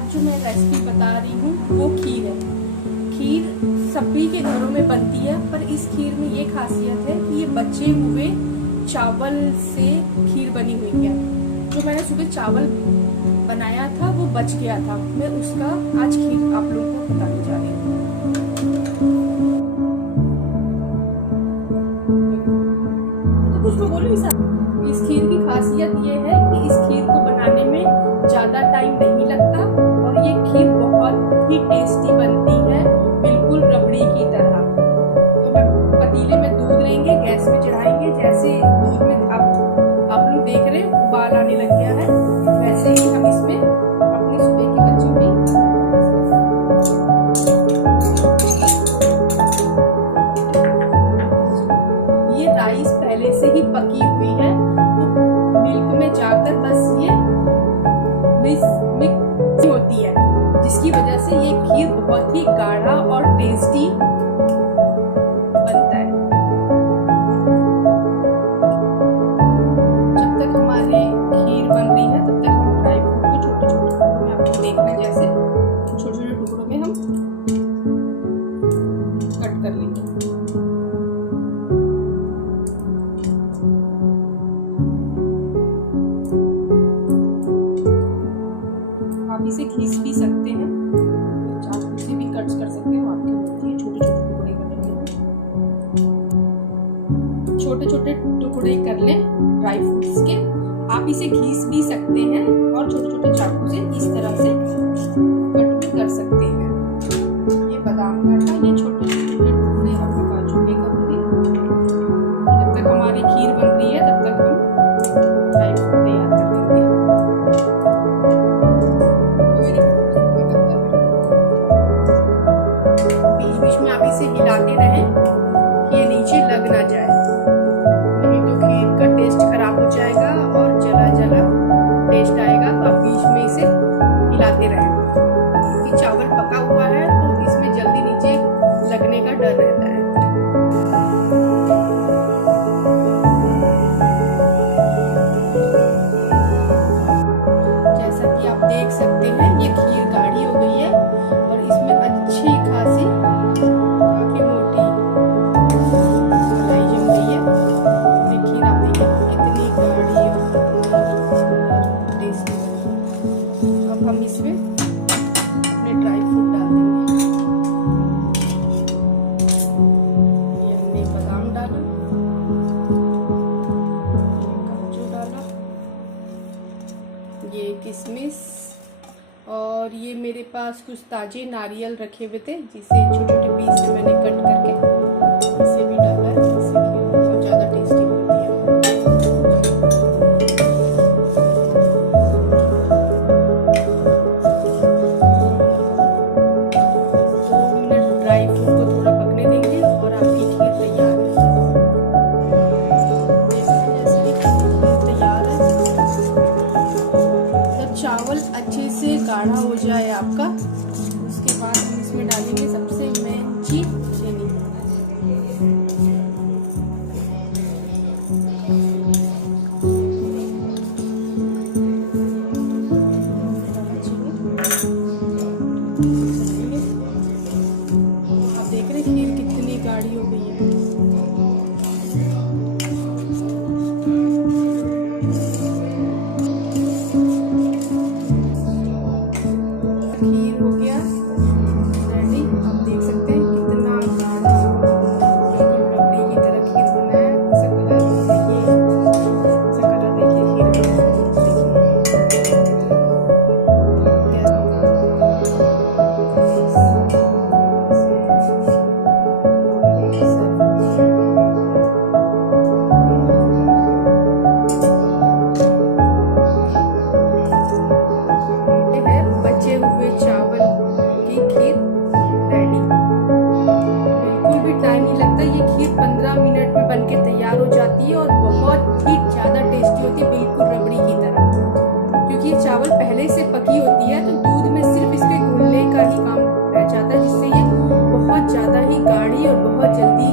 आज जो मैं रेसिपी बता रही हूँ वो खीर है। खीर सभी के घरों में बनती है, पर इस खीर में ये खासियत है कि ये बचे हुए चावल से खीर बनी हुई है। जो मैंने सुबह चावल बनाया था वो बच गया था, मैं उसका आज खीर आप लोगों को बताने जा रही हूँ। तो कुछ तो बोलो इस खीर की खासियत ये है कि इस खीर को बनाने में ज्यादा टाइम नहीं लगता और ये खीर बहुत ही टेस्टी बनती है, बिल्कुल रबड़ी की तरह। तो पतीले में दूध लेंगे, गैस में चढ़ाएंगे। जैसे दूध में आप लोग देख रहे हैं उबाल आने लग गया है, वैसे ही हम इसमें अपने सुबह की बची हुई ये राइस पहले से ही पकी हुई है, तो मिल्क में जाकर बस ये मिक्स होती है, जिसकी वजह से ये खीर बहुत ही गाढ़ा और टेस्टी बनता है। जब तक हमारे खीर बन रही है तब तक हम ड्राई फ्रूट को छोटे छोटे टुकड़ों में, आपको देखना है जैसे छोटे छोटे टुकड़ों में हम कट कर लेंगे। आप इसे घिस भी सकते हैं, चाकू से भी कट कर सकते हैं, आपकी मर्जी है। छोटे छोटे टुकड़े करेंगे, छोटे छोटे टुकड़े कर लें ड्राई फ्रूट्स के। आप इसे घिस भी सकते हैं और छोटे छोटे चाकू से इस तरह से कट भी कर सकते हैं। ये बादाम का आटा, ये छोटे छोटे टुकड़े आपको काजू के करूंगी। जब तक हमारी खीर बन रही है तब तक हम ड्राई फ्रूट तैयार कर लेंगे। बीच में आप इसे हिलाते रहें कि ये नीचे लग ना जाए, नहीं तो खीर का टेस्ट खराब हो जाएगा और जला जला टेस्ट आएगा। तो आप बीच में इसे हिलाते रहें, क्योंकि चावल पका हुआ है तो इसमें जल्दी नीचे लगने का डर रहता है। जैसा कि आप देख सकते हैं ये खीर गाढ़ी हो गई है और इसमें अच्छी खासी काफी मोटी मलाई जम गई है। खीर आप देखिए कितनी गाढ़ी और टेस्टी। अब हम इसमें अपने ड्राई फ्रूट डाल देंगे। ये हमने बादाम डाला, काजू डाला, ये किशमिश, और ये मेरे पास कुछ ताजे नारियल रखे हुए थे जिसे छोटे छोटे पीस से मैंने कट करके इसे भी डाला है, जिससे खीर बहुत ज़्यादा टेस्टी बनती है। 2 मिनट ड्राई फ्रूट को थोड़ा पकने देंगे और आपकी खीर तैयार है। जैसे कि खीर तैयार है, जब चावल अच्छे से गाढ़ा हो जाए आपका, उसके बाद हम इसमें डालेंगे सबसे मेन चीज चीनी। आप देख रहे हैं खीर कितनी गाढ़ी हो गई है। खीर हो गया रेडी। आप देख सकते हैं कितना गाढ़ा, बिल्कुल रबड़ी की तरह खीर बना है। इसका कलर देखिए, इसका कलर देखिए खीर का। बचे हुए चावल की खीर रेडी। बिल्कुल भी टाइम नहीं लगता, ये खीर 15 मिनट में बनके तैयार हो जाती है और बहुत ही ज़्यादा टेस्टी होती है, बिल्कुल रबड़ी की तरह। क्योंकि चावल पहले से पकी होती है तो दूध में सिर्फ इसके घुलने का ही काम रह जाता है, जिससे ये बहुत ज़्यादा ही गाढ़ी और बहुत जल्दी